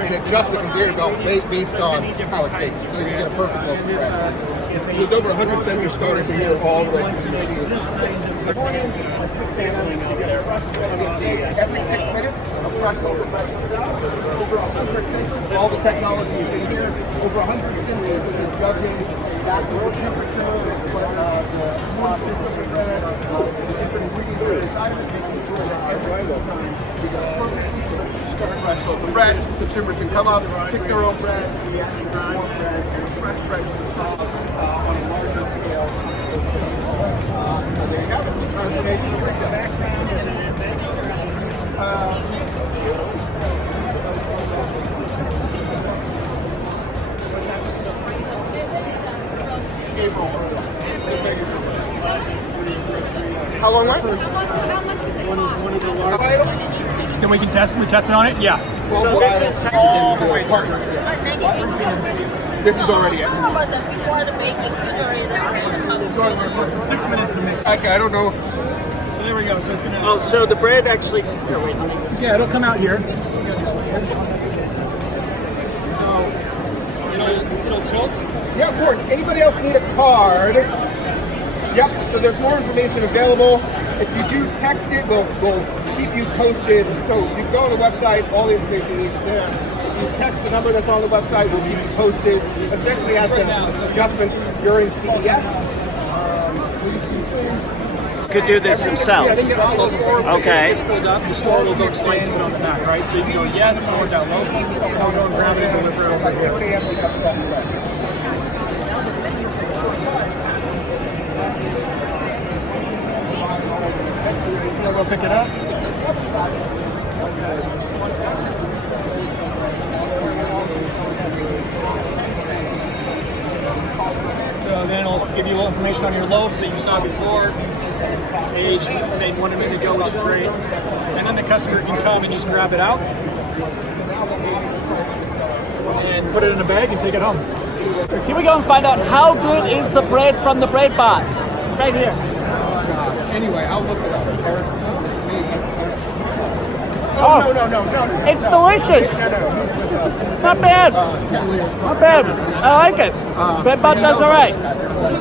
and adjust the conveyor belt based on how it's baked, so you get a perfect loaf of bread. There's over 100 sensors starting from here all the way to the machine. You see every 6 minutes a fresh loaf of bread. Over 100 sensors, all the technology is in here. Over 100 sensors with the judging, back room temperature, the bread, the different ingredients that are inside of it, making sure that every single time you get a perfect fresh loaf of bread. Consumers can come up, pick their own bread, warm bread, and fresh bread with the sauce on a larger scale. So there you have it. The transformation of the background and April. How long was it? Then we can test. We tested on it. Yeah. So this is all the way partner. This is already it. Before the baking, usually is 6 minutes to mix. Okay, I don't know. So there we go. So it's gonna. Oh, so the bread actually. Here, wait, let me just. Yeah, it'll come out here. So it'll tilt. Yeah, of course. Anybody else need a card? Yep. So there's more information available. If you do text it, we'll keep you posted. So you go on the website, all the information you need is there. If you text the number that's on the website, we'll keep you posted. Essentially, as the adjustments during CES. Could do this themselves. Okay. The store will go slice it on the back, right? So you can go yes, or down low. I'll go and grab it and deliver it over here. So we'll pick it up. So then it'll give you a little information on your loaf that you saw before. Age, they wanted me to go, which is great. And then the customer can come and just grab it out and put it in a bag and take it home. Here we go and find out how good is the bread from the bread bar. Right here. Anyway, I'll look it up. Oh, No. it's delicious. Not bad. Not bad. I like it. Bread bar does all right.